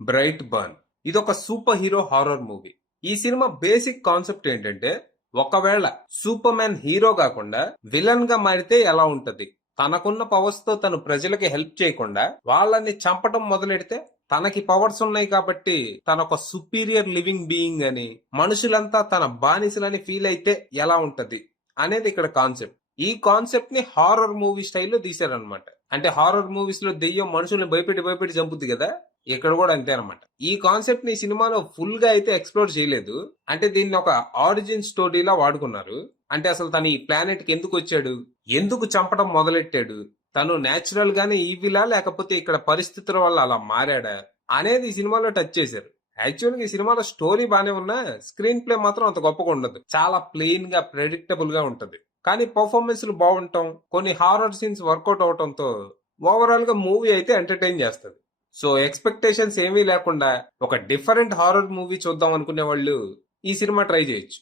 Bright burn. ఇదొక super hero horror movie. ఈ cinema basic concept ఏంటంటే, ఒకవేళ సూపర్ మ్యాన్ హీరో కాకుండా విలన్ గా మారితే ఎలా ఉంటది, తనకున్న పవర్స్ తో తను ప్రజలకి హెల్ప్ చేయకుండా వాళ్ళని చంపటం మొదలెడితే, తనకి పవర్స్ ఉన్నాయి కాబట్టి తన ఒక సుపీరియర్ లివింగ్ బీయింగ్ అని, మనుషులంతా తన బానిసలని ఫీల్ అయితే ఎలా ఉంటది అనేది ఇక్కడ కాన్సెప్ట్. ఈ కాన్సెప్ట్ ని హారర్ మూవీ స్టైల్లో తీశారనమాట. అంటే హారర్ మూవీస్ లో దెయ్యం మనుషుల్ని భయపెట్టి భయపెట్టి చంపుద్ది కదా, ఇక్కడ కూడా అంతే అనమాట. ఈ కాన్సెప్ట్ ని సినిమాలో ఫుల్ గా అయితే ఎక్స్ప్లోర్ చేయలేదు. అంటే దీన్ని ఒక ఆరిజిన్ స్టోరీలా వాడుకున్నారు. అంటే అసలు తను ఈ ప్లానెట్ కి ఎందుకు వచ్చాడు, ఎందుకు చంపడం మొదలెట్టాడు, తను నేచురల్ గానే ఈవిలా లేకపోతే ఇక్కడ పరిస్థితుల వల్ల అలా మారాడా అనేది ఈ సినిమాలో టచ్ చేశారు. యాక్చువల్ గా ఈ సినిమాలో స్టోరీ బానే ఉన్నా స్క్రీన్ ప్లే మాత్రం అంత గొప్పగా ఉండదు. చాలా ప్లెయిన్ గా ప్రెడిక్టబుల్ గా ఉంటది. కానీ పర్ఫార్మెన్స్లు బాగుంటాం, కొన్ని హారర్ సీన్స్ వర్కౌట్ అవటంతో ఓవరాల్ గా మూవీ అయితే ఎంటర్టైన్ చేస్తుంది. సో ఎక్స్పెక్టేషన్స్ ఏమీ లేకుండా ఒక డిఫరెంట్ హారర్ మూవీ చూద్దాం అనుకునే వాళ్ళు ఈ సినిమా ట్రై చేయొచ్చు.